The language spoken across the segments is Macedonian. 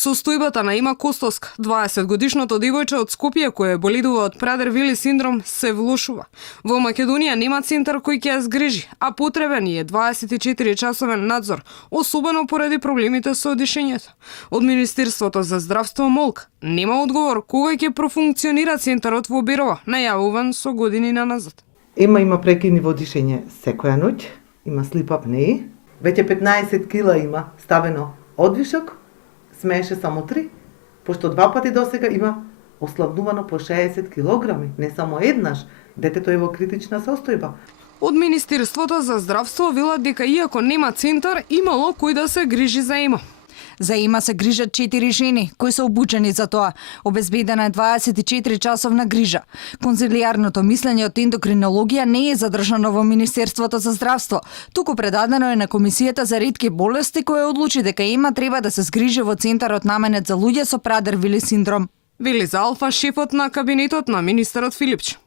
Состојбата на Има Костовска, 20-годишното девојче од Скопје кое боледува од Прадер-Вили синдром, се влошува. Во Македонија нема центар кој ќе ја згрижи, а потребен е 24-часовен надзор, особено поради проблемите со дишењето. Од Министерството за здравство молк нема одговор кога ќе профункционира центарот во Берово, најавуван со години назад. Има прекини во дишење секоја ноќ, има слип апнеи, веќе 15 кила има ставено одвишок, смееше само 3, пошто 2 пати досега има ослабнувано по 60 килограми, не само еднаш, детето е во критична состојба. Од Министерството за здравство велат дека иако нема центар, имало кој да се грижи за Има. За Има се грижат 4 жени, кои се обучени за тоа. Обезбедена е 24-часовна грижа. Конзилијарното мислење од ендокринологија не е задржано во Министерството за здравство, туку предадено е на Комисијата за ретки болести која одлучи дека Има треба да се згрижи во центарот наменет за луѓе со Прадер-Вили синдром. Вели за Алфа шефот на кабинетот на министерот Филипч.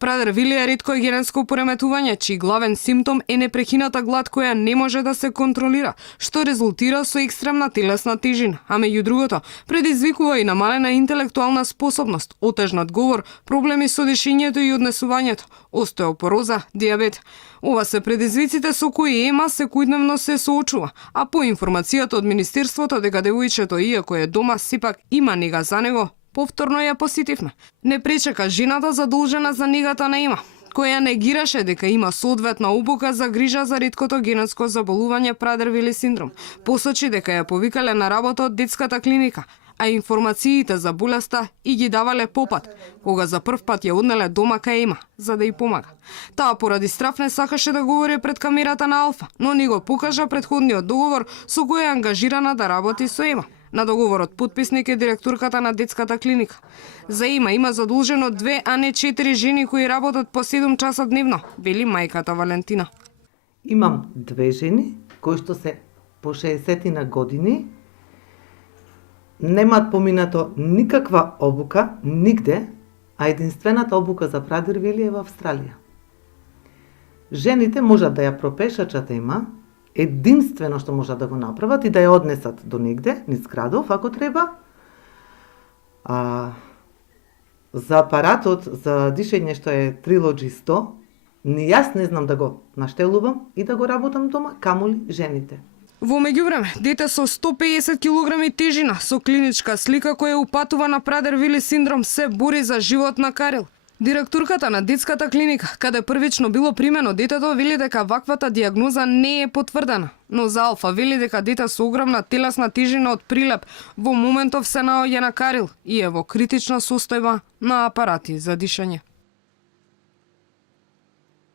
Прадер-Вили е ретко генетско пореметување, чиј главен симптом е непрекината глад која не може да се контролира, што резултира со екстремна телесна тежина, а меѓу другото, предизвикува и намалена интелектуална способност, отежнат говор, проблеми со дишењето и однесувањето, остеопороза, дијабет. Ова се предизвиците со кои Ема секојдневно се соочува, а по информацијата од Министерството дека девојчето, иако е дома, сепак има нега за него, повторно ја позитивна. Не пречека жената задолжена за негата на Има, која негираше дека има соодветна обука за грижа за реткото генетско заболување Прадер-Вили синдром. Посочи дека ја повикале на работа од детската клиника, а информациите за болеста и ги давале попат, кога за прв пат ја однеле дома кај Има, за да ја помага. Таа поради страф не сакаше да говори пред камерата на Алфа, но ни го покажа претходниот договор со кој е ангажирана да работи со Има. На договорот подписник е директорката на детската клиника. За има задолжено 2, а не 4 жени кои работат по 7 часа дневно, вели мајката Валентина. Имам 2 жени кои што се по 60 на години, немаат поминато никаква обука нигде, а единствената обука за Прадер-Вили е во Австралија. Жените можат да ја пропешачат Има, единствено што можат да го направат и да ја однесат до негде, низ градов, ако треба. За апаратот за дишење што е Trilogy 100, ни јас не знам да го наштелувам и да го работам дома, камоли жените. Во меѓувреме, дете со 150 килограми тежина, со клиничка слика која упатува на Прадер-Вили синдром, се бори за живот на Карил. Директорката на детската клиника, каде првично било примено детето, вели дека ваквата диагноза не е потврдена. Но за Алфа вели дека дете со огромна телесна тежина од прилеп во моментов се наоѓа на Карил и е во критична состојба на апарати за дишење.